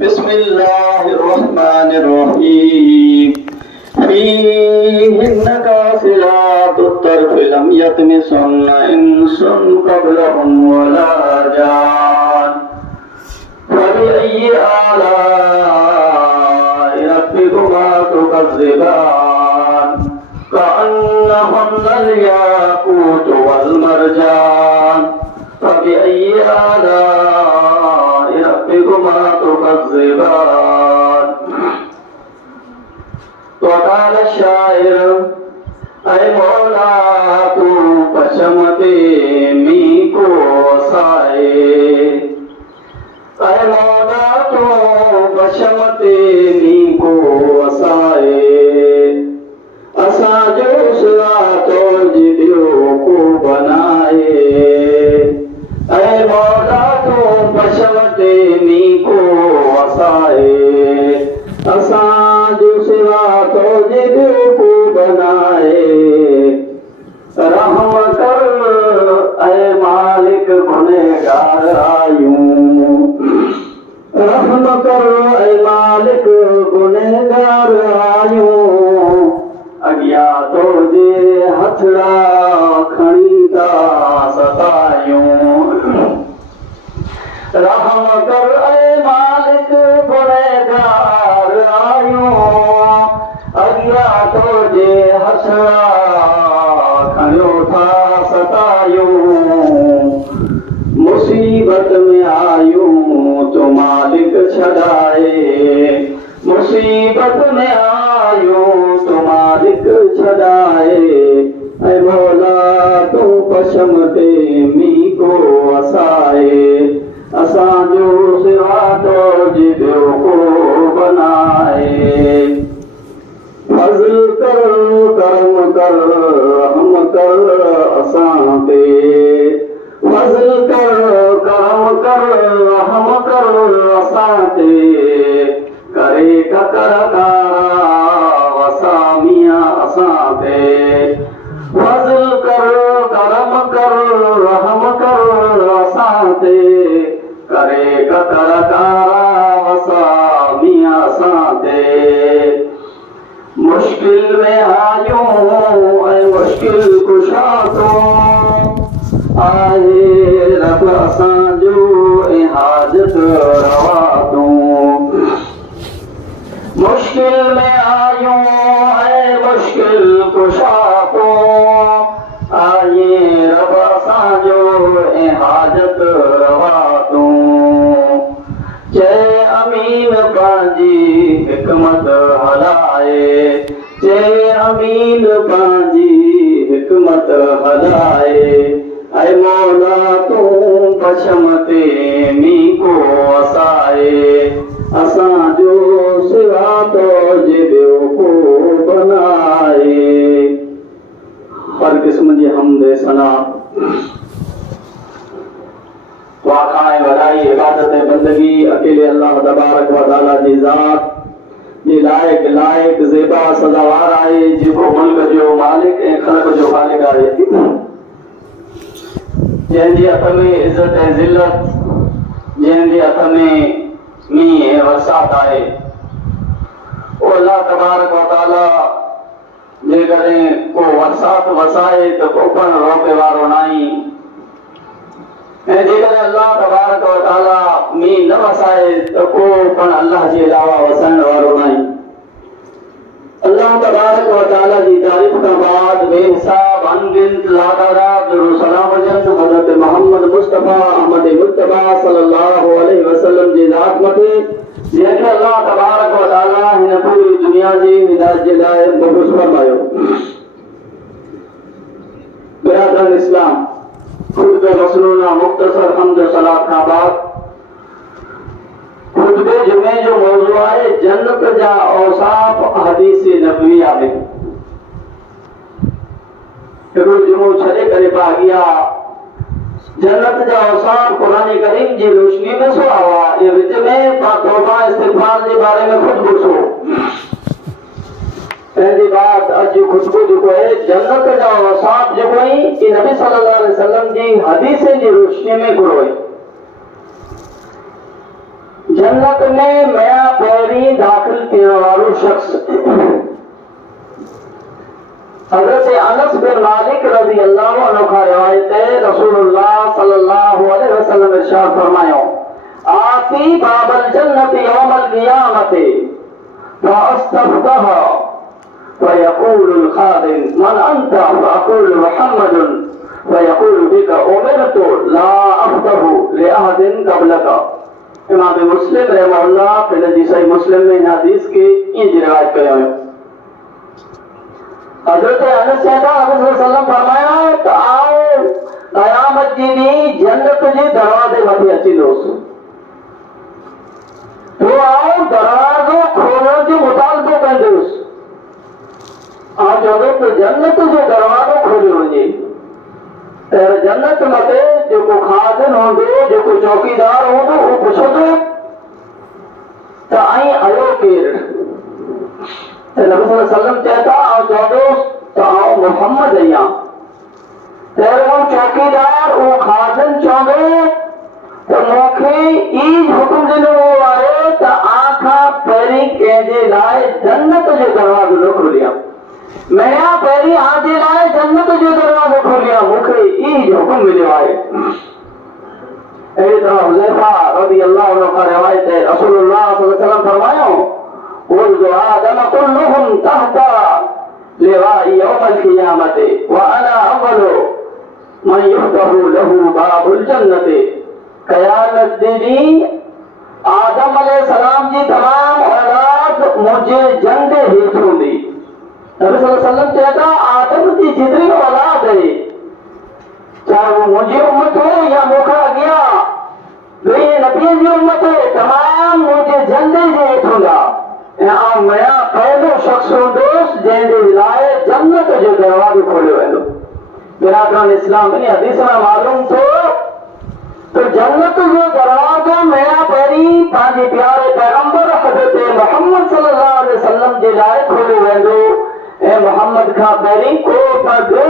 बिस्मिल्लाहिर्रहमानिर्रहीम। फीहिन्ना कासिरातुत तर्फ़ लम यतमिसुन्ना इंसुन क़ब्लहुम वला जान। फबिअय्यि आलाइ रब्बिकुमा तुकज़्ज़िबान। कअन्नहुन्नल याक़ूत वल मरजान। फबिअय्यि आलाइ रब्बिकुमा तुकज़्ज़िबान। वक़ाल शाइर, ऐ मौला तू पशमते मी को वसाए। ऐ मौला तू पशमते मी को वसाए। असां जो सिरातो जिदियो को बनाए। ऐ मौला तू पशमते मी को वसाए। असां जो सिरातो जिदियो को बनाए। रहम कर ऐ मालिक गुनहगार आयूं। रहम कर ऐ मालिक गुनहगार आयूं। अॻियां तो जे हथड़ा खणी था सतायूं। रहम कर ऐ मालिक गुनहगार आयूं। अॻियां तो जे हथड़ा खणियो था सतायूं। मुसीबत में आयूं तो मालिक छॾाए। मुसीबत में आयूं तो मालिक छॾाए। ऐ मौला तू पशमते मी को वसाए। असां जो सिरातो जिदियो को बनाए। फज़ल कर करम कर रहम कर असां ते। फज़ल कर करम कर रहम कर असां ते। करे ककरकारा वसा मियां असां ते। फज़ल कर करम कर रहम कर असां ते। करे ककरकारा वसा मियां असां ते। मुश्किल में आयूं ऐ मुश्किल कुशा तो आहे। रब असां जो ऐं हाजत रवा तूं। मुश्किल में आयूं ऐ मुश्किल कुशा तो आहे। रब असां जो ऐं हाजत रवा तूं। चए अमीन पंहिंजी हिकमत हलाए। चए अमीन पंहिंजी हिकमत हलाए। ऐ मौला तू पशमते मी को वसाए। असां जो सिरातो जिदियो को बनाए। हर क़िस्म जी हम्द सना वाक़ाए वॾाई इबादत ऐं बंदगी अकेले अल्लाह तबारक व तआला जी ज़ात जे लाइक़ ज़ेबा सज़ावार आहे। जेको मुल्क जो मालिक ऐं ख़ल्क़ जो ख़ालिक़ आहे। जंहिंजे हथ में इज़त ऐं ज़िल्लत, जंहिंजे हथ में मींहुं ऐं बरसात आहे। ओ अल्लाह तबारक व तआला जेकॾहिं को बरसात वसाए त को पण रोके वारो नाहे। ऐं जेकॾहिं अल्लाह तबारक व तआला मींहुं न वसाए त को पण अल्लाह जे अलावा वसाइण वारो नाहे। अल्लाह तबारक व तआला जी तारीफ़ खां बाद बेहिसाब अनगिनत लातादाद दुरूद सलाम हुजनि हज़रत मोहम्मद मुस्तफ़ा अहमद मुस्तफ़ा सल्लल्लाहु अलैहि वसल्लम जी ज़ात मथे, जंहिंखे अल्लाह तबारक व तआला हिन पूरी दुनिया जी हिदायत जे लाइ मबूस फरमायो। बिरादरान इस्लाम, खुतबे मसनूना मुख्तसर हम्द सलात खां बाद खुतबे जुमे जो मौजू आहे जन्नत जा औसाफ हदीस नबविया में। हिकिड़ो जुमो छॾे करे पागिया जन्नत जा औसाफ कुरान करीम जी रोशनी में सो आवा। ये विच में तौबा इस्तिग़फार जे बारे में खुद ॿुधो। पहली बात अज खुशबू जो है जन्नत जा औसाफ जो है कि नबी सल्लल्लाहु अलैहि वसल्लम जी हदीस जी रोशनी में गुरो है। जन्नत में मैं पैरी दाखिल थियण वारो शख्स हजरत अनस बिन मालिक रज़ी अल्लाहु अन्हु खां रिवायत है, रसूलुल्लाह सल्लल्लाहु अलैहि वसल्लम इरशाद फरमायो, आती बाबल जन्नत यौमल क़ियामत फअस्तफ्तह फयक़ूलुल खादिम मन अंत फअक़ूलु मुहम्मदुन फयक़ूलु बिका उमिरतु ला अफ्तहु लिअहदिन क़ब्लका। इमाम मुस्लिम रहमहुल्लाह फिर जी सही मुस्लिम में हदीस के इंज रिवायत कयो है। हजरत अनस कहता है सल्लम फरमाया त आओ क़यामत जी दी जन्नत जे दरवाजे मथे अची दोस तो आओ दरवाजो खोलण जो मुतालबो कंदुस आ चवंदो त जन्नत जो दरवाजो खोलियो वञे तर जन्नत मथे जेको खादिन हूंदो जेको चौकीदार हूंदो उहो पुछंदो त आई आयो केर त नबी सल्लल्लाहु अलैहि वसल्लम चवंदा आ चवंदो त आओ मोहम्मद आहियां तर वो चौकीदार वो खादिन चवंदो त मूंखे ई हुकुम ॾिनो आहे त आखां पहिरीं कंहिंजे लाइ जन्नत जो दरवाज़ो न खोलियां, मैं पहिरीं आजे लाइ जन्नत जो दरवाज़ो खोलियां, मूंखे ई हुकुम मिलियो आहे। अहिड़ी तरह हुज़ैफा रज़ी अल्लाहु अन्हु खां रिवायत है, रसूलुल्लाह सल्लल्लाहु अलैहि वसल्लम फरमायो वुल्दु आदम कुल्लुहुम तहता लिवाई यौमल क़ियामत व अना अव्वलु मन युफ्तहु लहु बाबुल जन्नत। क़यामत ॾींहुं आदम अलैहिस्सलाम जी तमाम औलाद मुंहिंजे झंडे हेठि हूंदी। नबी सल्लल्लाहु अलैहि वसल्लम चवंदा आदम जी जेतिरी औलाद आहे चाहे वो मुंहिंजी उम्मत हो या मूंखां अॻियां ॿिए नबीअ जी उम्मत हो तमाम मुंहिंजे झंडे जे हेठि हूंदा ऐं आउं मया पहिरियों शख़्स हूंदुसि जंहिंजे लाइ जन्नत जो दरवाज़ो खोलियो वेंदो। बिरादरान इस्लाम इन हदीस में मालूम थियो तो जन्नत जो दरवाज़ो मया पहिरीं पंहिंजे प्यारे पैगंबर हज़रत मोहम्मद सल्लल्लाहु अलैहि वसल्लम जे लाइ खोलियो वेंदो ऐं मोहम्मद खां पहिरीं को ॿियो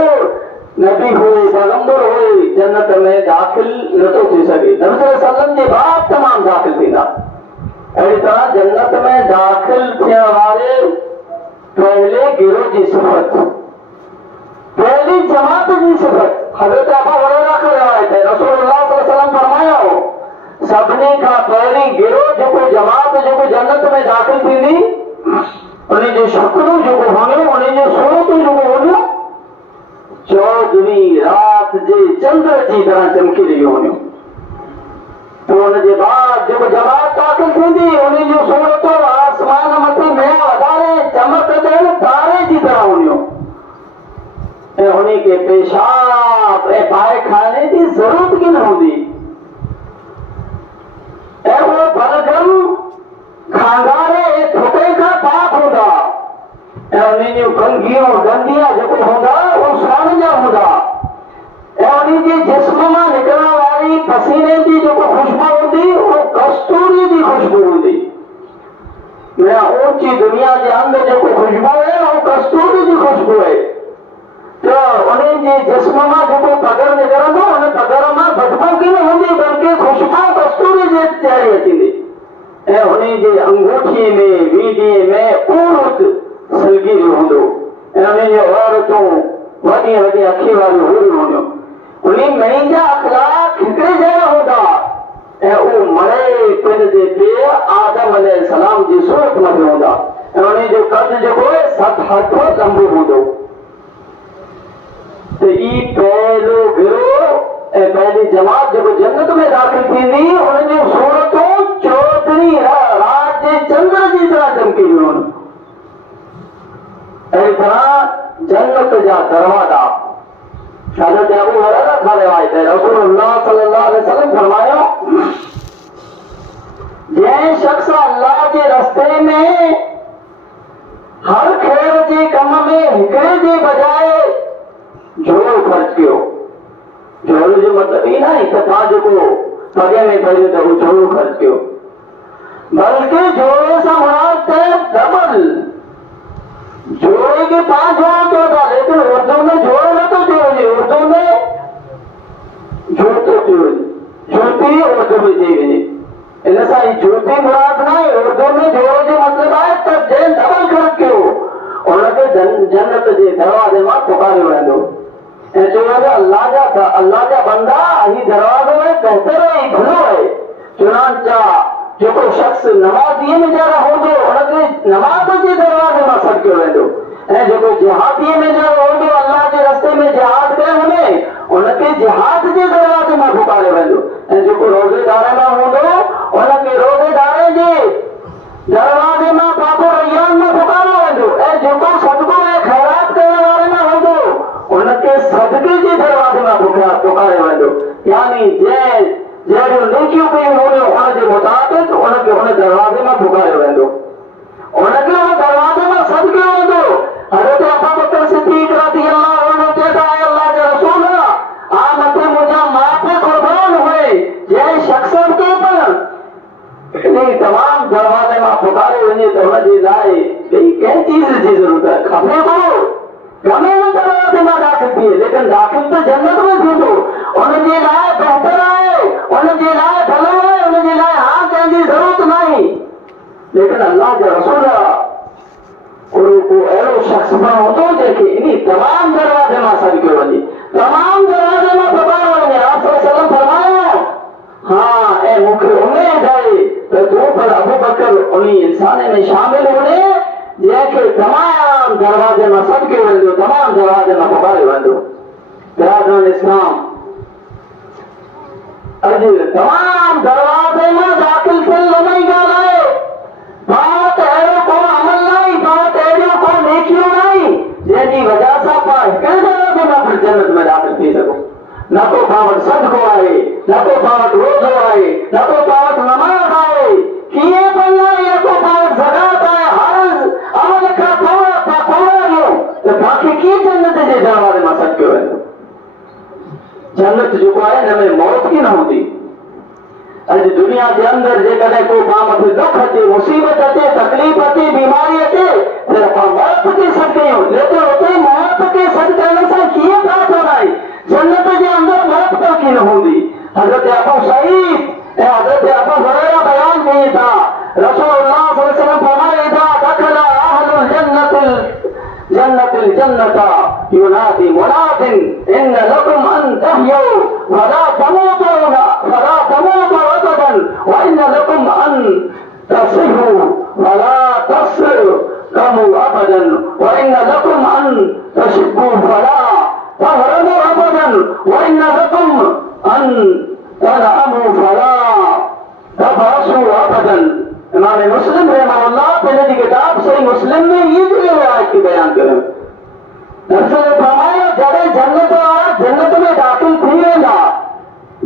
नबी हो पैगंबर हो जन्नत में दाखिल नथो थी सघे। नबी सल्लल्लाहु अलैहि वसल्लम जे बाद तमाम दाखिल थींदा। अहिड़ी तरह जन्नत में दाखिल थियण वारे पहले गिरोह जी सिफ़त पहली जमात जी सिफ़त हज़रत अबू हुरैरा खां रिवायत है, रसूलुल्लाह सल्लल्लाहु अलैहि वसल्लम फरमायो सभिनी खां पहिरीं गिरोह जेको जमात जेको जन्नत में दाखिल थींदी उन जो शक्लूं जेको हूंदियूं उन जो सूरतूं जेको हूंदियूं चौदहवीं रात जे चंड जी तरह चमकी रहियूं हूंदियूं। तो उनजे बाद जेको जमात दाखिल थींदी उन जूं सूरतूं आसमान मथे में वधारे चमकंदड़ तारे जी तरह हूंदियूं ऐं उन खे पेशाब ऐं पायखाने जी ज़रूरत ई न हूंदी ऐं उहो बलगम खांगारे ऐं धुके खां पाक हूंदा ऐं उन जूं कंघियूं गंदिया जेको हूंदा उहे सोन जा हूंदा ऐं उन जे जिस्म मां निकिरण वारी पसीने जी जेको ख़ुशबू हूंदी उहो कस्तूरी जी ख़ुशबू हूंदी। ऊंची दुनिया जे अंदरि जेको ख़ुशबू आहे उहो कस्तूरी जी ख़ुशबू आहे तो उन जे जिस्म मां जेको पगर निकिरंदो उन पगर मां बदबू की न हूंदी बल्कि ख़ुशबू कस्तूरी जे तयारी अचींदी ऐं उन जे अंगूठी में वीडीअ में पूरत सलगीर हूंदो ऐं उन जूं औरतूं वॾी वॾी अखी वारियूं हूरियूं हूंदियूं उन में जा अखलाक हिकिड़े जहिड़ा हूंदा ऐं उहो मरे पिन जे पे आदम अलैहिस्सलाम जी सूरत मथे हूंदा ऐं उन जो कद जेको आहे 7 हथ लंबो हूंदो। तो ई पहलो गिरोह ऐं पहली जमात जेको जन्नत में दाखिल थींदी उन जूं सूरतूं चौधरी रात जे चंड जी तरह चमकींदियूं आहिनि। अहिड़ी तरह जन्नत जा दरवाजा हज़रत अबू हुरैरा खां रिवायत है, रसूलुल्लाह सल्लल्लाहु अलैहि वसल्लम फरमायो जंहिं शख़्स अल्लाह जे रस्ते में हर ख़ैर जे कम में हिकिड़े जे बजाए झोलो ख़र्च कयो। झोलो जो मतिलब ई न आहे त तव्हां जेको पगे में पयो त उहो झोलो ख़र्च कयो बल्कि झोले सां मुराद डबल जोड़े के 5 जोड़ो तो था लेकिन उर्दू में जोड़े न तो जोड़े उर्दू में जूतो जोड़े जूती उर्दू में दी वञे इन सां जूती उर्दू में जोड़ो जो मतलब आहे त जंहिं डबल ख़र्च कयो उनखे जन्नत जे दरवाज़े मां पुकारियो वेंदो ऐं चयो वेंदो अल्लाह जा बंदा ही दरवाज़ो आहे बहितर ऐं भलो आहे चुनांचा जेको शख़्स नमाज़ीअ में जहिड़ा हूंदो उनखे नमाज़ जे दरवाज़े मां सॾु कयो वेंदो ऐं जेको जिहादीअ में जहिड़ो हूंदो अल्लाह जे रस्ते में जिहाद कयो वञे उनखे जिहाद जे दरवाज़े मां पुकारियो वेंदो ऐं जेको रोज़ेदार मां हूंदो उनखे रोज़ेदार जे दरवाज़े मां बाबो रैयान में पुकारियो वेंदो ऐं जेको सदको ऐं ख़ैरात करण वारे में हूंदो उनखे सदके जे दरवाज़े मां पुकारियो वेंदो यानी जहिड़ियूं नेकियूं कयूं हूंदियूं उनजे मुताबिक़ उनखे उन दरवाज़े मां पुकारियो वेंदो उनखे उन दरवाज़े मां सॾु कयो वेंदो हज़रत अबू बकर सिद्दीक़ रज़ियल्लाहु अन्हु चवंदा आहिनि अल्लाह जे रसूल आ मथे मुंहिंजा माउ पीउ क़ुर्बान हुए जंहिं शख़्सन खे इन तमाम दरवाज़े मां पुकारियो वञे त हुनजे लाइ ॿी कंहिं चीज़ जी ज़रूरत आहे खपे थो गमे में दरवाज़े मां दाख़िल थिए लेकिन दाख़िल त जन्नत में थींदो उनजे लाइ बहितर आहे उनजे लाइ भलो आहे उनजे लाइ हा कंहिंजी ज़रूरत नाही लेकिन अल्लाह जो रसूल को अहिड़ो शख़्स न हूंदो जंहिंखे इन तमाम दरवाज़े मां सॾु कयो वञे तमाम दरवाज़े मां पुकारियो वञे आप सल्लल्लाहु फरमायो हाँ ऐं मूंखे उमेद आहे त तूं पर अबू बकर उन इंसान में शामिल हुजे जंहिंखे तमाम दरवाज़े मां सॾु कयो वेंदो तमाम दरवाज़े मां पुकारियो वेंदो बिरादरान इस्लाम अॼु तमाम दरवाज़े मां दाख़िल थियल नई ॻाल्हि आहे बात अहिड़ो को अमल नाही बात अहिड़ियूं को नेकियूं नाही जंहिंजी वजह सां पाण हिकिड़े दरवाज़े मां फिर जन्नत में दाख़िल थी सघूं न को पाण वटि सदको आहे न को पाण वटि रोज़ो आहे न को पाण वटि नमाज़ आहे कीअं पई आहे न को पाण वटि ज़कात आहे हर अमल खां पोइ त बाक़ी कीअं जन्नत जे दरवाज़े मां सॾु कयो वेंदो जन्नत जेको आहे हिन में मौत की न हूंदी अॼु दुनिया जे अंदरि जेकॾहिं को पाण मथे दुख अचे मुसीबत अचे तकलीफ़ अचे बीमारी अचे त पाण मौत खे सॾु कयूं लेकिन उते मौत खे सॾु करण सां कीअं प्राप्त आहे जन्नत जे अंदरि मौत पर की न हूंदी हज़रत अबू सईद ऐं हज़रत अबू हुरैरा बयान कनि था रसूलुल्लाह सल्लल्लाहु अलैहि वसल्लम फरमाए था दखल अहलुल जन्नतिल जन्नता युनादी मुनादिन इन लकुम अन तहयू वला तमूतूना अबदन व इन लकुम अन तसिहू वला तस्कमू अबदन व इन लकुम अन तशिब्बू वला तहरमू अबदन व इन लकुम अन तनअमू वला तबअसू अबदन इमाम मुस्लिम रहमहुल्लाह पंहिंजी किताब सही मुस्लिम में ये जो रिवायत की बयान करें नबी ने फरमाया जॾहिं जन्नत वारा जन्नत में दाख़िल थी वेंदा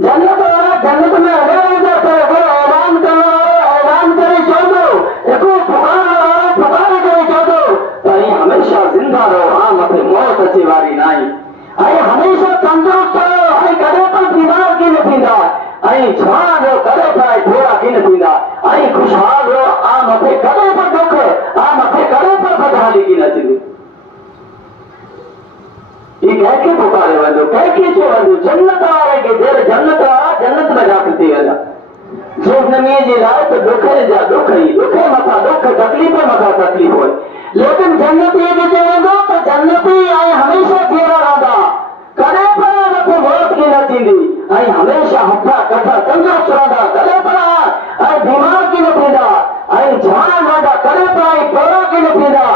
जन्नत वारा जन्नत में हलिया वेंदा त हिकिड़ो ऐलान करण वारो ऐलान करे चवंदो हिकिड़ो पुकारण वारो पुकारे करे चवंदो त ही हमेशा ज़िंदा रहो हा मथे मौत अचे वारी नाहे ऐं हमेशा तंदुरुस्त रहो ऐं कॾहिं पण बीमार की न थींदा ऐं जवान रहो कॾहिं पण थोरा की न थींदा ऐं खुशहाल रहो आ मथे कॾहिं पण दुख आ मथे कॾहिं पण बदहाली की न थींदी ये कंहिंखे पुकारियो वेंदो कंहिंखे चयो वेंदो जन्नत वारे खे जहिड़े जन्नत वारा जन्नत में दाख़िल थी वेंदा ज़िंदगीअ जी लाइ त दुखनि जा दुख ई दुख मथां दुख तकलीफ़ मथां तकलीफ़ हुई लेकिन जन्नतीअ खे चयो वेंदो त जन्नती ऐं हमेशा थींदा रहंदा कॾहिं पण मथे मौत की न थींदी ऐं हमेशा हथा कथा तंदुरुस्त रहंदा कॾहिं पण ऐं बीमार की न थींदा ऐं जवान रहंदा कॾहिं पण ऐं थोरा की न थींदा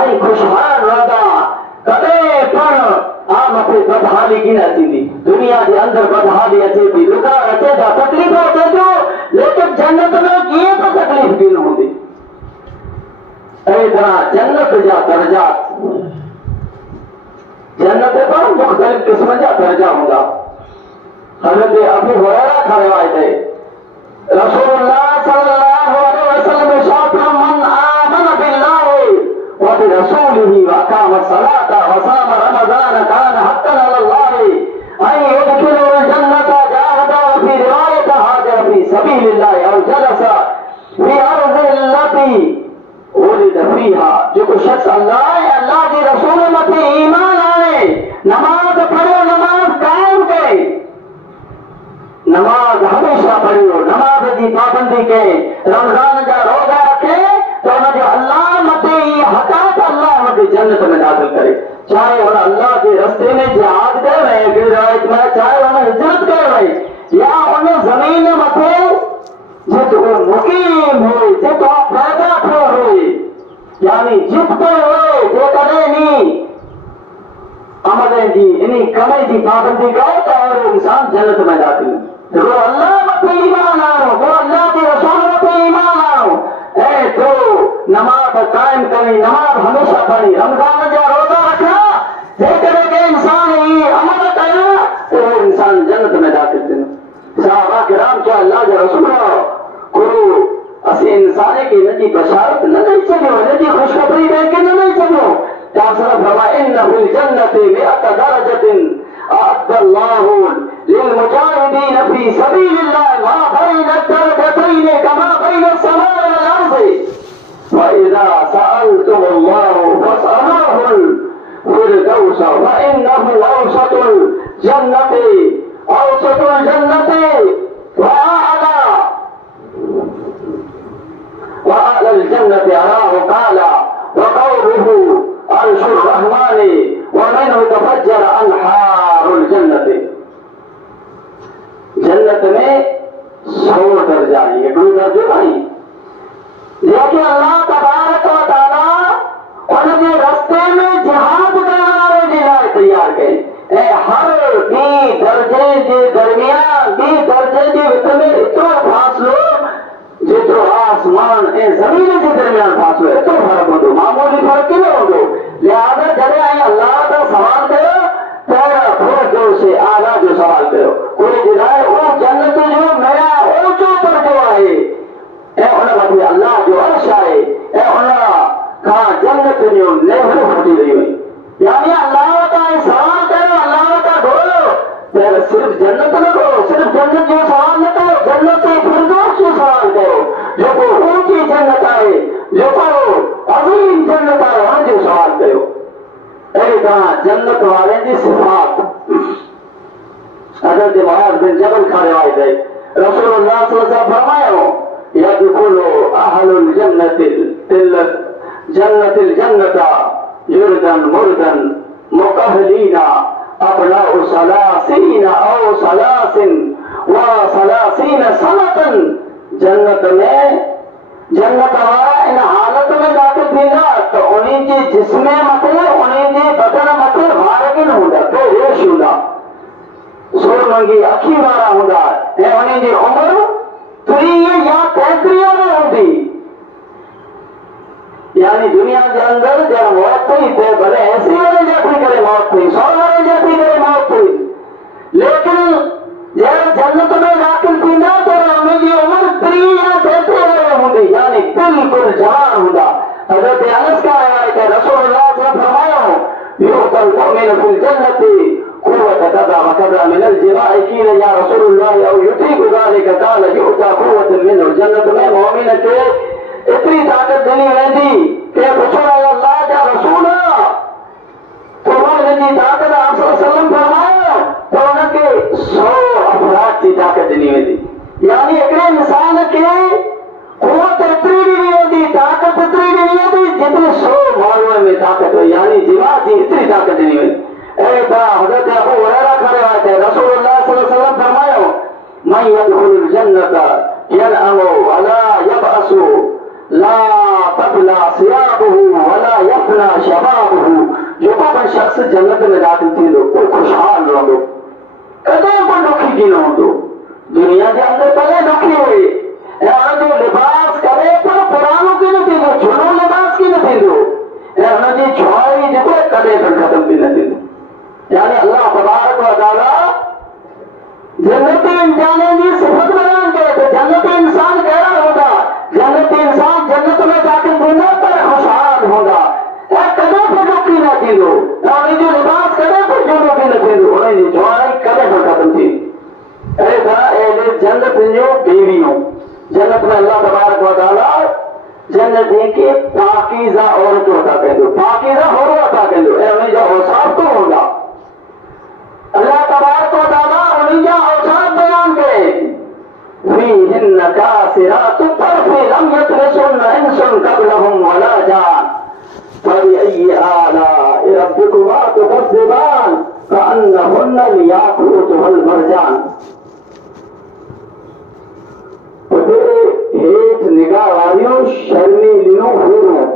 ऐं खुशहाल रहंदा कॾहिं पण आ मथे बदहाली की न थींदी दुनिया जे अंदरि बदहाली अचे थी रुकावट अचे था तकलीफ़ अचे थियूं लेकिन जन्नत में कीअं बि तकलीफ़ की न हूंदी अहिड़ी तरह जन्नत जा दर्जात जन्नत पर मुख़्तलिफ़ क़िस्म जा दर्जा हूंदा हज़रत अबू हुरैरा खां रिवायत है रसूलुल्लाह सल्लल्लाहु अलैहि वसल्लम इरशाद मन आमन बिल्लाहि व बिरसूलिही व अक़ाम अस्सलाता व साम रमज़ान कान हक़्क़न अलल्लाहि अन युदखिलुल जन्नत जाहदा फी रिवायत हाजर फी सबीलिल्लाह औ जलसा फी अर्ज़िल्लती उलिद फीहा जेको शख़्स अल्लाह जे रसूल मथे ईमान आणे नमाज पढ़े नमाज कायम करे नमाज हमेशा पढ़ियो नमाज जी पाबंदी कई रमज़ान जा रोज़ा रखे यानी जितने हुए जेकॾहिं नी अमल जी इन कमई की पाबंदी करो तो और इंसान जन्नत में दाखिल जो अल्लाह मथे ईमान आओ जो अल्लाह के रसूल मथे ईमान आओ ऐ जो नमाज कायम करी नमाज हमेशा पढ़ी रमजान जा रोजा रखना जेकॾहिं के इंसान ही अमल कयो तो वो इंसान जन्नत में दाखिल थींदो सहाबा किराम जो अल्लाह के रसूल को असी इंसान की नजी बशारत न ॾेई सघियो नजी ख़ुशख़बरी ॾेई के न ॾेई सघियो इन्नहुल जन्नति मिअत दरजतिन अअद्द अल्लाहु लिलमुजाहिदीन फी सबीलिल्लाह मा बैन दरजतैन कमा बैन अस्समाइ वल अर्ज़ वइज़ा सअलतुमुल्लाह फस्अलूहुल फिरदौस वइन्नहु औसतुल जन्नति وأعلى الجنة أراه قال وقوله عرش الرحمن ومنه تفجر أنهار الجنة जन्नत में 100 दर्जा है एक दर्जो नहीं लेकिन अल्लाह तबारक व तआला उनके रास्ते में जिहाद करने वाले जिहाद तैयार कई ऐ हर बी दर्जे के दरमियान बी दर्जे के विच में इतना फासलो जेतिरो आसमान ऐं ज़मीन जे दरमियान फासलो एतिरो फ़र्क़ु हूंदो मामूली फ़र्क़ु किनो हूंदो लिहाज़ा जॾहिं ऐं अल्लाह खां सवाल कयो त थोरो से आला जो सवाल कयो कोई ॿुधाए उहो जन्नत जो नया ऊचो दर्जो आहे ऐं उन मथे अल्लाह जो अर्श आहे ऐं उन खां जन्नत जो लहर फुटी रही हुई यानी अल्लाह का सवाल कयो अल्लाह का घोड़ो पर सिर्फ जन्नत न करो सिर्फ जन्नत जो सवाल न करो जन्नत के फिरदौस जो सवाल करो जो को ऊंची जन्नत है जो को अजीम जन्नत है उन जो सवाल कयो अरे कहा जन्नत वाले की सिफात हज़रत मुआज़ बिन जबल का रिवायत है रसूलुल्लाह सल्लल्लाहु अलैहि वसल्लम फरमायो यदखुलु अहलुल जन्नतिल जन्नता युरदन मुरदन मुकहलीना अबनाउ सलासीन औ सलासिन व सलासीन सनतन जन्नत वारा इन हालत में दाखिल थींदा तो उन्हीं जे जिस्म मथे उन्हीं जे बदन मथे वारगिन हूंदा तो रेश हूंदा सोरमंगी अखी वारा हूंदा ऐं उन्हीं जी उम्र 30 या 33 में हूंदी यानी दुनिया के अंदर जब मौत थी तो भले 80 वाले जाती करे मौत थी 100 वाले जाती करे मौत थी लेकिन जब जन्नत में दाखिल थी ना तो उनकी उम्र 30 या 33 वाले होंगी यानी बिल्कुल जवान होगा हज़रत अनस का रिवायत है रसूलुल्लाह ने फरमाया युक़ल मुमिन फिल जन्नति क़ुव्वत कज़ा व कज़ा मिन अल जिमाइ कील या रसूलुल्लाह औ युतीक़ु ज़ालिका क़ाल युता क़ुव्वत मिन जन्नत में मोमिन के इतनी ताकत दी वेंदी कि पुछो अल्लाह जा रसूल तो उनकी ताकत आप सल्लल्लाहु अलैहि वसल्लम फरमायो तो उनके 100 अफराद की ताकत दी वेंदी यानी एकड़े इंसान के कुव्वत एतरी दी वेंदी ताकत एतरी दी वेंदी जितनी 100 माण्हुनि में ताकत हो यानी जिमा जी इतनी ताकत दी वेंदी ऐ बा हज़रत अबू हुरैरा का रिवायत है रसूलुल्लाह सल्लल्लाहु अलैहि वसल्लम फरमायो मन यदखुलुल जन्नत यनअमु वला यबअसु ला तबला सियाबुहु वला यफना शबाबुहु जो कोई शख्स जन्नत में दाखिल थींदो वो खुशहाल रहंदो कदे को दुखी की न हूंदो दुनिया के अंदर पहले दुखी हुई ऐं जो लिबास करे तो पुरानो की न थींदो झूनो लिबास की न थींदो ऐं उनजी छुआई जेको कॾहिं बि ख़त्म थी न थींदो यानी अल्लाह तबारक व तआला जन्नती इंसाननि जी सिफ़त बयान करे तो जन्नती इंसान कहिड़ा हूंदा जन्नती इंसान जन्नत में दाखिल थींदा पर खुशहाल हूंदा ऐं कॾहिं बि दुखी न थींदो ऐं उन जो लिबास कॾहिं बि झूनो की न थींदो उन जी छुआई कॾहिं बि ख़त्म थी अरे था अहिड़े जन्नत जो बीवियूं जन्नत में अल्लाह तबारक व तआला जन्नत के पाकीज़ा औरतूं अता कंदो पाकीज़ा होरो अता कंदो ऐं उन जा औसाफ तो हूंदा अल्लाह तबारक व तआला उन जा औसाफ बयान करे फीहिन्न कासिरातु तर्फ़ि लम यतमिसुन्ना इंsun क़ब्लहुम वला जान फबिअय्यि आलाइ रब्बिकुमा तुकज़्ज़िबान कअन्नहुन्ना अल-याक़ूत वल मरजान हेठ निगाह वारियों शर्मीलियों हूरों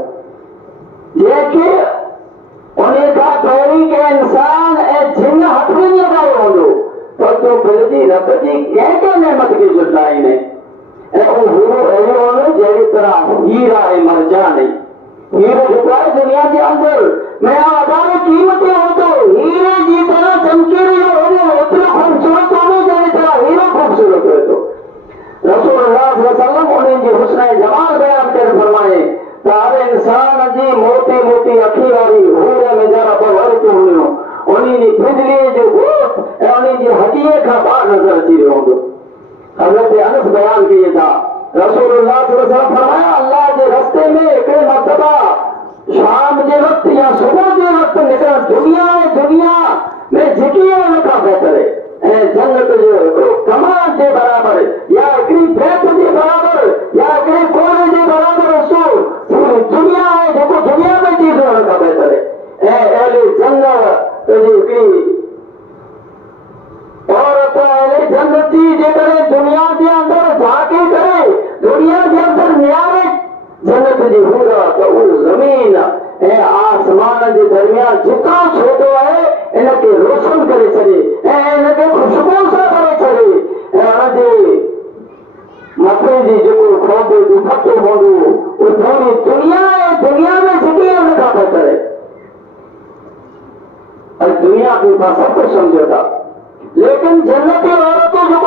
हीरा है मरजान है। हीरो जेको आहे दुनिया जे अंदर मैं आधार कीमती हो तो हीरे जी तरह चमकीली हो एतिरो खूबसूरत हो जहिड़ी तरह हीरो खूबसूरत हो तो रसूलुल्लाह सल्लल्लाहु अलैहि वसल्लम उन्हनि जी हुस्न जमाल बयान करे फरमाए त हर इंसान जी मोटी मोटी अखी वारी हूर में जरा पर तो हुयो उन्हीं जी बिजली जो गोट ऐं उन्हीं जी हड्डीअ खां ॿाहिरि नज़र अची रहियो हूंदो। हज़रत अनस बयान कई था रसूलुल्लाह सल्लल्लाहु अलैहि वसल्लम फरमाया अल्लाह जे रस्ते में हिकिड़े मरतबा शाम जे वक्त या सुबह जे वक्त निकरण दुनिया में जेकी उन खां बहितर ऐं जन्नत जो कमाल जे बराबर या हिकिड़ी बैत जे बराबर या हिकिड़े कोने जे बराबर रसूल पूरी दुनिया आहे जेको दुनिया में चीज़ उन खां बहितर ऐं अहिड़ी जन्नत जी हिकिड़ी औरत अहिड़ी जन्नती जेकॾहिं दुनिया जे अंदरि झांके करे दुनिया जे अंदरि नियारे जन्नत जी हूर त उहो ज़मीन ऐं आसमान जे दरमियान जेतिरो छोटो आहे इनखे रोशन करे छॾे ऐं इनखे ख़ुशबू सां भरे छॾे ऐं हुनजे मथे जी जेको खौबे दुपट्टो हूंदो उहो पूरी दुनिया में जेकी हुन खां बहितर आहे। और दुनिया के पास सब कुछ समझो था लेकिन जन्नती औरतों जो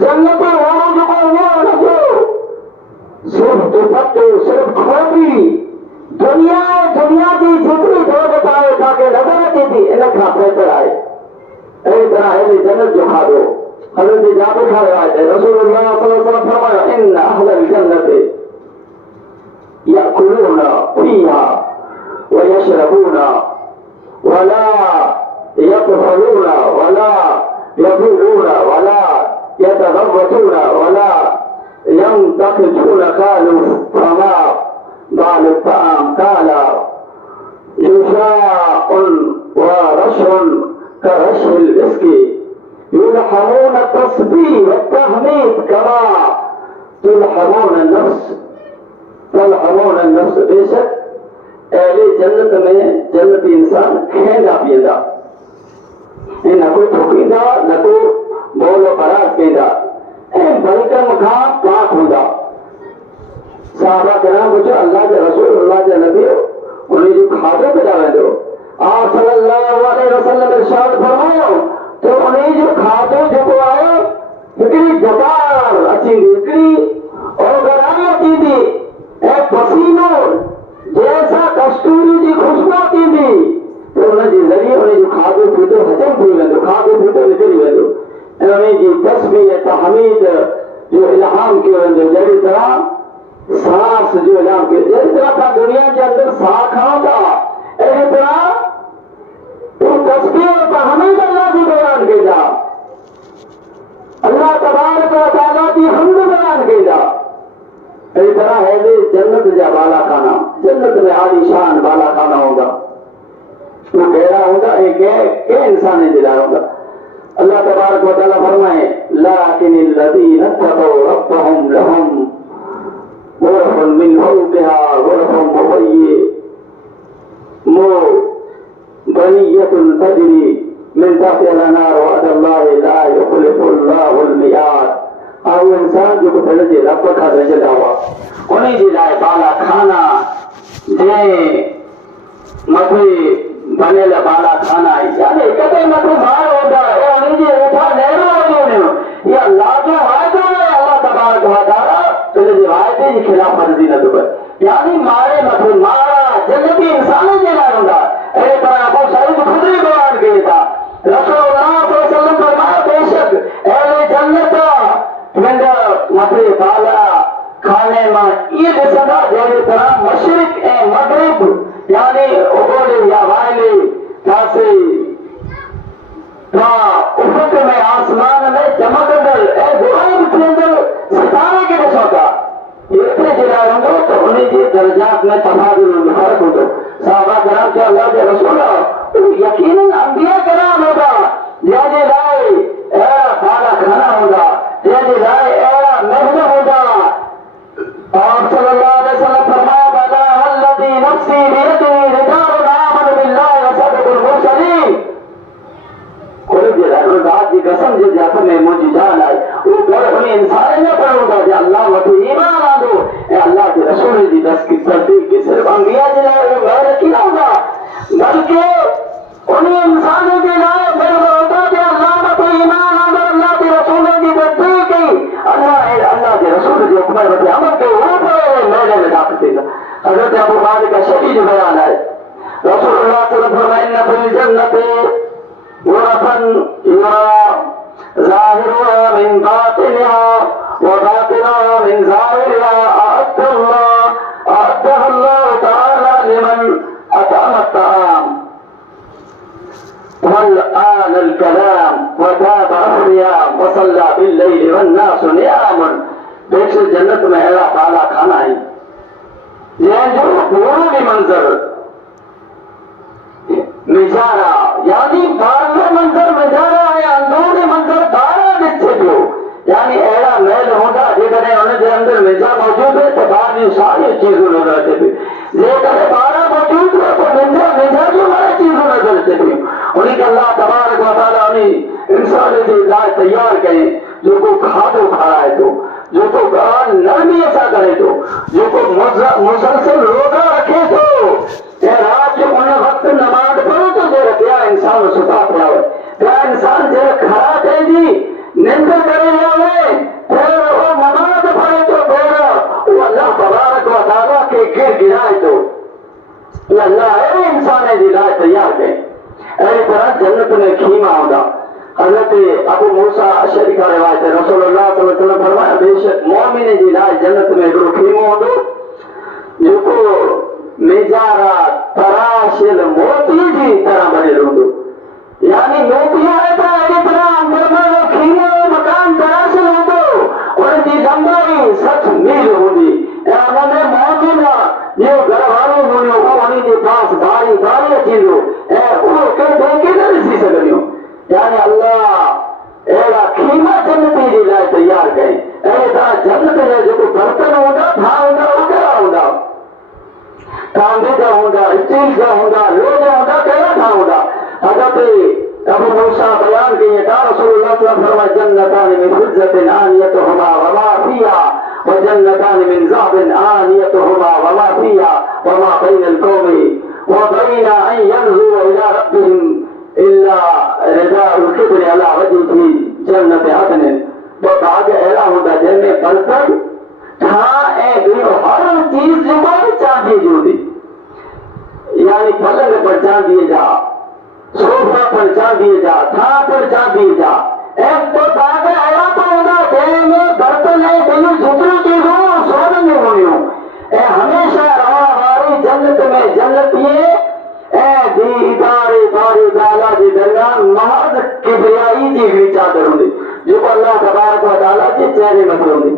जन्नती औरों जो सिर्फ दुपट्टे सिर्फ खोपड़ी दुनिया की जितनी दौलत आए ताकि नजर अचे थी इन खां बहितर आहे। अहिड़ी तरह अहिड़ी जन्नत जो खाधो हज़रत जाबिर खां रिवायत है रसूलुल्लाह सल्लल्लाहु अलैहि वसल्लम फरमाया इन अहलल जन्नत यअकुलूना फीहा व यशरबूना वला यतफलून वला यबूलून वला यतगव्वतून वला यंतखिजून कालू फमा बाल الطعام قال يشاء ورش كرش المسك يلحمون التسبيح والتحميد كما تلحمون النفس बेशक अहले जन्नत में जन्नती इंसान खेंदा पींदा न को ठोकींदा न को बोलो बरात कंदा ऐं बलकम खां पाक हूंदा। साहबा कराम पुछो अल्लाह जे रसूल अल्लाह जे नबी उन्हें जो खाधो केॾा वेंदो आप सल्लल्लाहु अलैहि वसल्लम इरशाद फरमायो तो उन्हें जो खाधो जेको आहे हिकिड़ी जबार अची हिकिड़ी औगरानी अची थी ऐं पसीनो जैसा कस्तूरी जी खुशबू थींदी तो उनजे ज़रिए उनजो खाधो पीतो हजम थी वेंदो खाधो पीतो निकिरी वेंदो ऐं उनजी तस्बीह तहमीद जो इल्हाम कयो वेंदो जहिड़ी तरह सांस जो इल्हाम कयो जहिड़ी तरह तव्हां दुनिया जे अंदरि साह खणो था अहिड़ी तरह उहो तस्बीह तहमीद अल्लाह जी बयान कईंदा अल्लाह तबारक व तआला जी हम्द बयान कईंदा। अहिड़ी तरह अहिड़े जन्नत जा बाला खाना जन्नत में आलीशान बाला खाना होगा वो कहिड़ा होगा के इंसान जे लाइ होगा। अल्लाह तबारक व तआला फरमाए लाकिनिल लज़ीना तक़ौ रब्बहुम लहुम गुरफुन मिन फौक़िहा गुरफुन मुबय्यतुन तजरी मिन तहतिहा अल-अनहार वअदल्लाहि ला युखलिफुल्लाहुल मिआद। और इंसान जो दिल जे रब खां रहिजंदा हुआ उन्हीं जे लाइ बाला खाना जे मथे बनियल बाला खाना यानी कदे मथे मार होंदा है उन्हीं जे हेठां नहरो वञो ये अल्लाह जो वाइदो है अल्लाह तबारक व तआला तुझे जे वाइदे जी खिलाफ वर्जी न करे यानी मारे मथे मारा जन्नती इंसान जे लाइ हूंदा। अहिड़े तरह अबू सईद खुदरी बयान कई था रसूलुल्लाह सल्लल्लाहु अलैहि वसल्लम फरमाया बेशक अहले जन्नत मथे बाला खाने में ये ॾिसंदा जहिड़ी तरह मशरिक ऐं मगरिब यानी ओभर या वाइले पासे उफ़क़ में आसमान में चमकंदड़ ऐं गुलाब थींदड़ सितारे खे ॾिसो था एतिरे जे लाइ हूंदो त उन जे दर्जात में तफ़ाज़ुल में फ़र्क़ु हूंदो। साहबा कराम चयो अल्लाह जे रसूल यकीनन अंबिया कराम हूंदा जंहिंजे लाइ अहिड़ा बाला खाना हूंदा जंहिंजे लाइ अहिड़ा महल हूंदा। और सल्लल्लाहु अलैहि वसल्लम फरमाया बला अल्लज़ी नफ्सी बियदिही रिजालुन आमनु बिल्लाहि व सदक़ुल मुरसलीन खुद जे रात जी कसम जे हथ में मुंहिंजी जान आहे उहो घर हुन इंसान न पियो हूंदा जे अल्लाह वटि ईमान आंदो ऐं अल्लाह जी दस की तरतीब की सिर्फ अंबिया जे लाइ मैं रखी ना होगा, बल्कि उन्हें इंसानों के लाइ फिर होता कि अल्लाह का कोई ईमान आंदो, अल्लाह के रसूल की तस्दीक की, अल्लाह के रसूल के हुक्म पे अमल के ऊपर मेले में दाखिल थी। हजरत अबू मालिक का शदीद बयान है, रसूलुल्लाह सल्लल्लाहु अलैहि वसल्लम फिल जन्नति गुरफन युरा ज़ाहिरुहा मिन बातिनिहा व बातिनुहा मिन ज़ाहिरिहा अअद्दल्लाहु तआला लिमन अतअम अत्तआम والآن الكلام وتاب الصيام وصلى بالليل والناس نيام। बेशक जन्नत में अहिड़ा ताला खाना है जंहिंजो पूरो मंज़र निजारा यानी बाहरलो मंज़र निजारा है, अंदरूनी मंज़र बाहर ॾिसे पियो, यानी अहिड़ा महल हूंदा जेकॾहिं हुनजे अंदर निजा मौजूद है तो बाहर जूं सारियूं चीज़ूं नज़र अचे पियूं, जेकॾहिं ॿाहिरां मौजूद है तो निजा जूं हर चीज़ूं नज़र अचे पियूं। उन्हीं के अल्लाह तबारक व तआला उन्हीं इंसान जी लाइ तैयार कई जेको खाधो खाराए थो, जेको नरमीअ सां करे थो, जेको मुसलसल रोज़ा रखे थो ऐं राति जो उन वक़्तु नमाज़ पढ़े थो, जहिड़ा ॿिया इंसान सुठा पिया हुआ, ॿिया इंसान जहिड़ा खड़ा पंहिंजी निंड करे विया हुए, फिर उहो नमाज़ पढ़े थो, फिर उहो अल्लाह तबारक व तआला खे गिर गिराए थो। इहा अल्लाह अहिड़े इंसान जी लाइ तैयार कई। अहिड़ी तरह जन्नत में खीमा हूंदा। हज़रत अबू मूसा अशरी का रिवायत है, रसूलुल्लाह सल्लल्लाहु अलैहि वसल्लम फरमाया बेशक मोमिन जी लाइ जन्नत में हिकिड़ो खीमो हूंदो जेको निजारा तराशिल मोती जी तरह बणियल हूंदो, यानी मोती आहे त अहिड़ी तरह अंदर में खीमो मकान तराशिल हूंदो, उनजी लंबाई 60 मील हूंदी ऐं उनमें मोमिन जो घर वारो हूंदियूं उहो उन्ही जे पास बारी बारी अचींदो ऐं उहो कंहिं ॿिए खे न ॾिसी सघंदियूं। यानी अल्लाह अहिड़ा खीमा जन्नती जे लाइ तैयार कई। अहिड़ी तरह जन्नत जा जेको बर्तन हूंदा था हूंदा उहे कहिड़ा हूंदा, तांबे जा हूंदा, स्टील जा हूंदा, लोह जा हूंदा, कहिड़ा था हूंदा। हज़रत अबू मूसा बयान कई त रसूलुल्लाह सल्लल्लाहु अलैहि वसल्लम फरमाया जन्नतान मिन फिज़्ज़तिन आनियतुहुमा वमा फ़ीहा व जन्नतान मिन ज़हबिन आनियतुहुमा वमा फ़ीहा वमा बैनल क़ौमी व बैन अन यनज़ुर इला रब्बिहिम इल्ला रिदाउल किब्र अला वजहिही जन्नत अदन। वो बाग अहिड़ा हूंदा जंहिंमें बर्तन ठा ऐं ॿियो हर चीज़ जेको आहे चांदीअ जी हूंदी, यानी पलंग पर चांदीअ जा, सोफा पर चांदीअ जा, था पर चांदीअ जा, ऐं तो बाग अहिड़ा त हूंदा जंहिंमें बर्तन ऐं ॿियूं जेतिरियूं चीज़ूं सोन में हुयूं ऐं हमेशह रहण वारी जन्नत में जन्नतीअ ऐं दी इदारे बारी ताला जे दरमियान महज किबरियाई जी हिकिड़ी चादर हूंदी जेको अल्लाह तबारक व तआला जे चेहरे मथे हूंदी।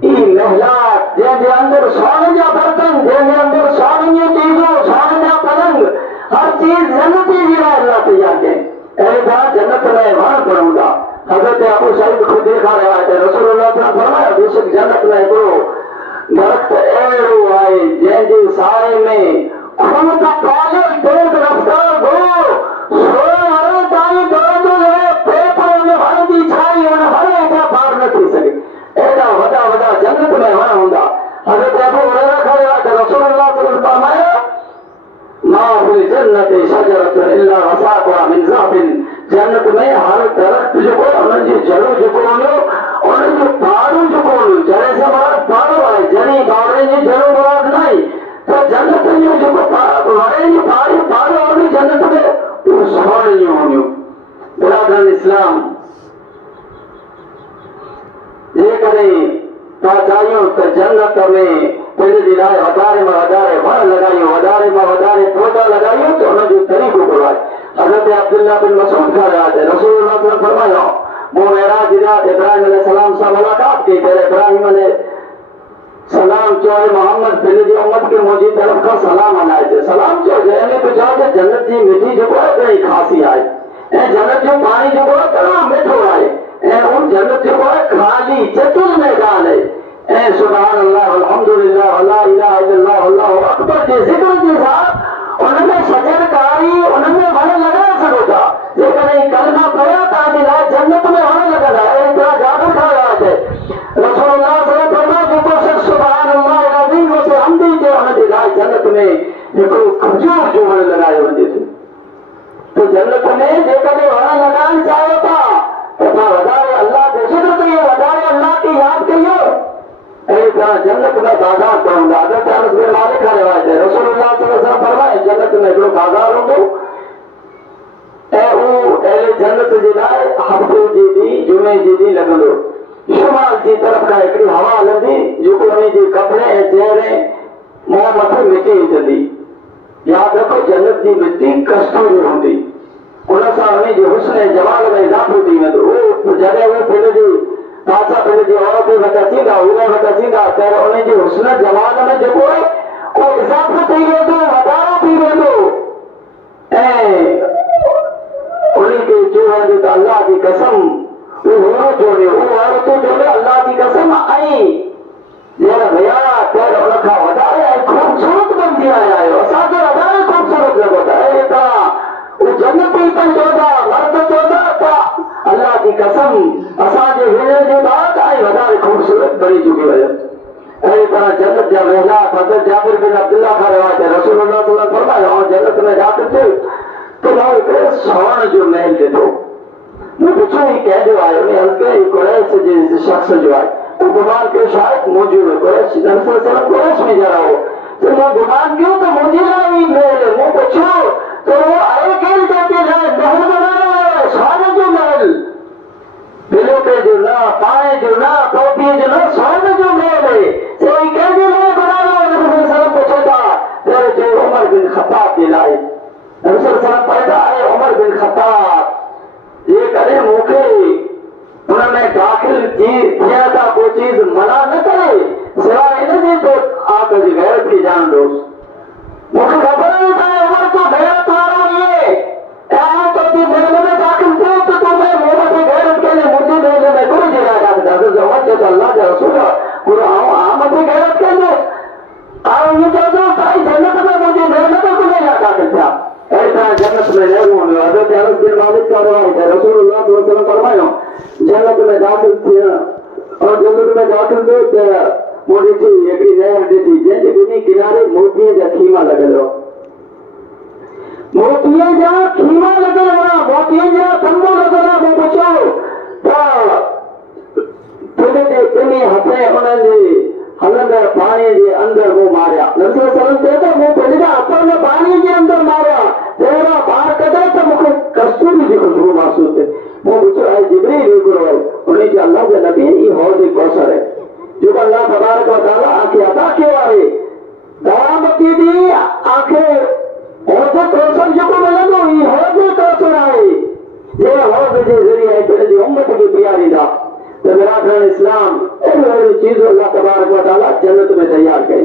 ई महलात जंहिंजे अंदर सोन जा बर्तन, जंहिंजे अंदर सोन जूं चीज़ूं, सोन जा पलंग, हर चीज जन्नती जी लाइ अल्लाह तैयार कई। अहिड़ी तरह जन्नत में वण पण हूंदा। हज़रत अबू सईद ख़ुदि खां रिवायत है, रसूलुल्लाह सल्लल्लाहु अलैहि वसल्लम फरमाया बेशक जन्नत में हिकिड़ो दरख़्त अहिड़ो आहे जंहिंजे साए में खूब पालियल तेज रफ़्तार घोड़ो सोए हरे ताईं दौड़ंदो रहे, फेफड़े में वण जी छाई उन वण हेठां पार न थी सघे। एॾा वॾा वॾा जन्नत में वण हूंदा। हज़रत अबू हुरैरा खां रिवायत है, रसूलुल्लाह सल्लल्लाहु अलैहि वसल्लम फरमाया मा फिल जन्नति शजरतुन इल्ला वसाक़ुहा मिन ज़हबिन। जन्नत में हर दरख़्त जेको उन्हनि जी जड़ूं जेको हूंदियूं, उन्हनि जूं पारूं जेको हूंदियूं, जड़े सां मुराद पारो आहे, जड़ी बावड़े जी जड़ूं मुराद न आहे। त जन्नत जूं जेको वणे जी पारूं हूंदियूं जन्नत में उहे सोन जूं हूंदियूं। बिरादरन इस्लाम, जेकॾहिं तव्हां चाहियो त जन्नत में पंहिंजे लाइ वधारे मां वधारे वण लॻायूं, वधारे मां वधारे पौधा लॻायूं त उनजो तरीक़ो कहिड़ो आहे। हज़रत अब्दुल्लाह बिन मसूद खां रिवायत है, रसूलुल्लाह सल्लल्लाहु अलैहि वसल्लम फरमायो मूं मेराज जी राति इब्राहिम अलैहिस्सलाम सां मुलाक़ात कई। पर इब्राहिम अलैहिस्सलाम चयो मोहम्मद बिन जी उम्मत खे मुंहिंजी तरफ़ खां सलाम अनाइजे। सलाम चयो जंहिंमें बि चयो त जन्नत जी मिठी जेको आहे घणी ख़ासी आहे ऐं जन्नत जो पाणी जेको आहे तमामु मिठो आहे ऐं उहो जन्नत जेको आहे ख़ाली चतुर मैदान आहे ऐं सुभान अल्लाह अल्हम्दुलिल्लाह वला इलाहा इल्लल्लाह अल्लाहु अकबर जे ज़िक्र जे साथ उनमें शजरकारी उनमें वण लॻाए सघो था। जेकॾहिं कलमा पढ़िया तव्हांजे लाइ जन्नत में वण लॻंदा। अहिड़ी तरह जादू ठहियो आहे। रसूलुल्लाह सल्लल्लाहु अलैहि वसल्लम जेको शख़्स सुभान अल्लाह अज़ीम व बिहम्दी हिकिड़ो खजूर जो वण लॻायो वञे थो। तो जन्नत में जेकॾहिं वण लॻाइण चाहियो था त तव्हां वधारे अल्लाह खे शुक्र कयो, वधारे अल्लाह खे यादि कयो। अहिड़ी तरह जन्नत में बाज़ार पवंदा। हज़रत अनस बिन मालिक खां रिवायत है, रसूलुल्लाह सल्लल्लाहु अलैहि वसल्लम फरमाए जन्नत में हिकिड़ो बाज़ार हूंदो ऐं उहो अहिड़े जन्नत जे लाइ हफ़्ते जे ॾींहुं जुमे जे ॾींहुं लॻंदो। शुमाल जी तरफ़ खां हिकिड़ी हवा हलंदी जेको उन जे कपिड़े ऐं चहिरे मुंहं मथे मिटी विझंदी। यादि रखो जन्नत जी मिटी कस्तूरी हूंदी, उन सां उन जे हुस्न ऐं जमाल में इज़ाफ़ो थी वेंदो। उहो जॾहिं उहे पिंड जी बादशाह पिंड जी औरत वटि अचींदा, उन वटि अचींदा त उन जे हुस्न जमाल में जेको आहे उहो इज़ाफ़ो थी वेंदो, वधारो थी वेंदो ऐं उन्हीं खे चयो वञे त अल्लाह जी कसम उहो चवंदो, उहो औरतूं चवंदो अल्लाह जी कसम ऐं जहिड़ा विया तर उन खां वधारे ऐं ख़ूबसूरत बणिजी आया आहियो, असांखे वधारे ख़ूबसूरत लॻो था। अहिड़ी तरह उहे जन्नती पिणु चवंदा, मर्द चवंदा त अल्लाह जी कसम असांजे विरह जे बाद ऐं वधारे ख़ूबसूरत बणी चुकी वियो। अहिड़ी तरह जन्नत जा महिला हज़रत जाबिर बिन अब्दुल्लाह खां रिवायत है, रसूलुल्लाह सल्लल्लाहु अलैहि वसल्लम फरमायो जन्नत में दाख़िल थियो त मां हिकिड़े स्वर्ण जो महल ॾिठो। मूं पुछियो ही कंहिंजो आहे? उन हल्के कुरैश जे शख़्स जो आहे। तो गुमान कयो शायदि मुंहिंजो कुरैश कुरैश में जरा हो तो मैं गुमान कयो त मुंहिंजे लाइ ही महल। मूं पुछियो तो वो आहे कंहिं कंहिंजे लाइ महल बनायो आहे, स्वर्ण जो महल, बिलोटे जो न, पाणे जो न, टोपीअ जो न, स्वर्ण जो महल है। तो ही कंहिंजे लाइ बनायो आहे? नबी सल्लल्लाहु पुछो था त चयो उमर बिन ख़त्ताब जे लाइ। नबी सल्लल्लाहु पैदा आहे उमर बिन ख़त्ताब जेकॾहिं मूंखे उनमें दाख़िल थिया था कोई चीज मना न करे सिवाय इनजे तो आप जी गैरत की जान दो। मुझे खबर नहीं था उमर को गैरत वारो ये तो कि महल में दाखिल थे तो तुम्हें मोहम्मद की गैरत के लिए मुझे महल में कोई जगह जाता था तो अल्लाह के रसूल आमद की गैरत के लिए ये कहते भाई जन्नत में मुझे महल में को नहीं दाखिल था। ऐसा जन्नत में नहीं होने हज़रत अनस बिन मालिक का रिवायत है, रसूलुल्लाह सल्लल्लाहु अलैहि वसल्लम फरमायो जन्नत में दाखिल थिया और जन्नत में दाखिल थियो त मूं ॾिठी हिकिड़ी नहर ॾिठी जंहिंजे ॿिन्ही किनारे मोतीअ जा खीमा लॻल हो। मोतीअ जा खीमा लॻल हुआ, मोतीअ जा तंबू लॻल हुआ। मूं पुछियो त टिनी हथे उन्हनि जे हलंदड़ पाणीअ जे अंदरि मूं मारिया। नबी सल्लल्लाहु अलैहि वसल्लम चए थो मूं पंहिंजे हथनि में पाणीअ जे अंदरि मारिया, जहिड़ा ॿार कढे त मूंखे कस्तूरी जी खुशबू महसूस थिए। मूं पुछियो आहे जिब्रील हिकिड़ो आहे उन जे अल्लाह जे नबी ई हौज़ कौसर है जेको अल्लाह तबारक व तआला आखे अता कयो आहे। क़यामती ॾींहुं आखे हौज़ कौसर जेको मिलंदो ई हौज़ कौसर आहे, जंहिं हौज़ जे ज़रिए पंहिंजी उम्मत खे पीआरींदा। तो बिरादरान इस्लाम अहिड़ी चीज़ अल्लाह तबारक व तआला जन्नत में तैयार कई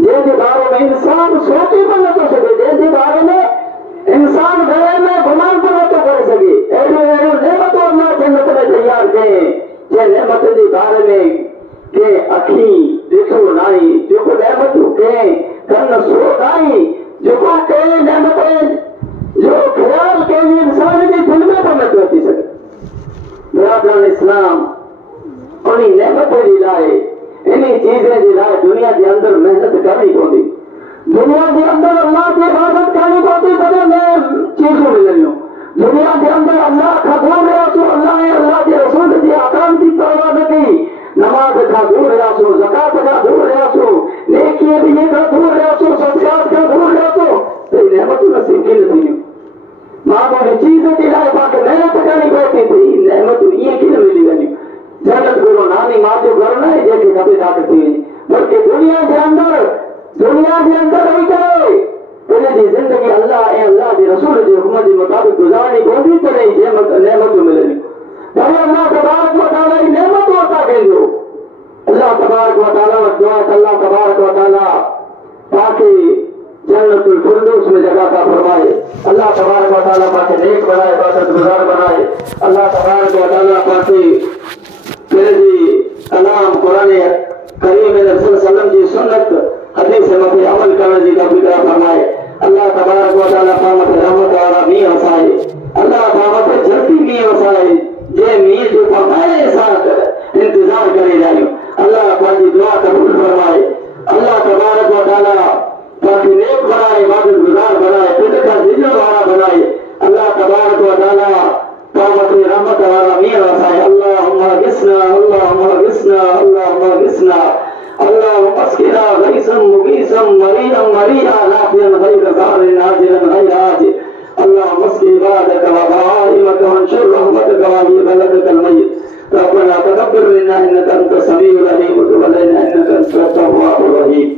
जंहिंजे बारे में इंसान सोचे भी नथो सघे, जंहिंजे बारे में इंसान घर में गुमान भी नथो करे सघे। अहिड़ियूं अहिड़ियूं नेमतूं अल्लाह जन्नत में तैयार कई जंहिं नेमत जे बारे में कंहिं अखी ॾिठो नाहे, जेको नेमतूं कंहिं कन सुनो नाहे, जेको कंहिं नेमत जो ख़्याल कंहिं इंसान जे दिलि में भी नथो अची सघे। बिरादरान इस्लाम उन नेमत जे लाइ इन चीज़ जे लाइ दुनिया के अंदर मेहनत करनी पवंदी। दुनिया के अंदर अल्लाह की इबादत करनी पवंदी तॾहिं में चीज़ूं मिलंदियूं। दुनिया के अंदर अल्लाह खां दूर रहियासीं, अल्लाह ऐं अल्लाह जे रसूल जे अहकाम जी परवाह न कई, नमाज़ खां दूर रहियासीं, ज़कात खां दूर रहियासीं, नेकीअ ॾींहं खां दूर रहियासीं, सदक़ात खां दूर रहियासीं त नेमतूं नसीब कीअं थींदियूं? मामूली चीज़ जे लाइ पाण महिनत करणी पवंदी त नेमतूं ईअं कीअं मिली वेंदियूं? जन्नत गुरु नानी मां जो घर न है जैसे कभी दाखिल थी वही, बल्कि दुनिया के अंदर रही करे तेरी जिंदगी अल्लाह ए अल्लाह के रसूल के हुक्म के मुताबिक गुजारनी पवंदी त नेमतूं मिलंदियूं। पर अल्लाह तबारक व तआला जी नेमतूं अता कयो। अल्लाह तबारक व तआला वटि दुआ त अल्लाह तबारक व तआला पाके जन्नतुल फिरदौस में जगह का फरमाए। अल्लाह तबारक व तआला पाके नेक बनाए, इबादत गुजार बनाए। अल्लाह तबारक व तआला पाके मेरे कलाम कुरान करीम में रसूल सल्लल्लाहु अलैहि सुन्नत हदीस मते अमल करने की तौफीक अता फरमाए। अल्लाह तबारक व तआला पामत रहमत वाला मी वसाए, अल्लाह पामत जल्दी मी वसाए जे मी जो फरमाए साथ इंतजार करे जायो। अल्लाह पांजी दुआ कबूल फरमाए। अल्लाह तबारक व तआला पाके मुगीसम मरीयम मरिया नाफियन गैर ज़ार नाज़िलन गैर आजिल अल्लाह मस्की इबादक व गवाइमक व अंशुर रहमतक व ही बलदकल मय्यित रब्बना तक़ब्बल मिन्ना इन्नका अंतस समीउल अलीम व तब अलैना इन्नका अंतत तव्वाबुर रहीम।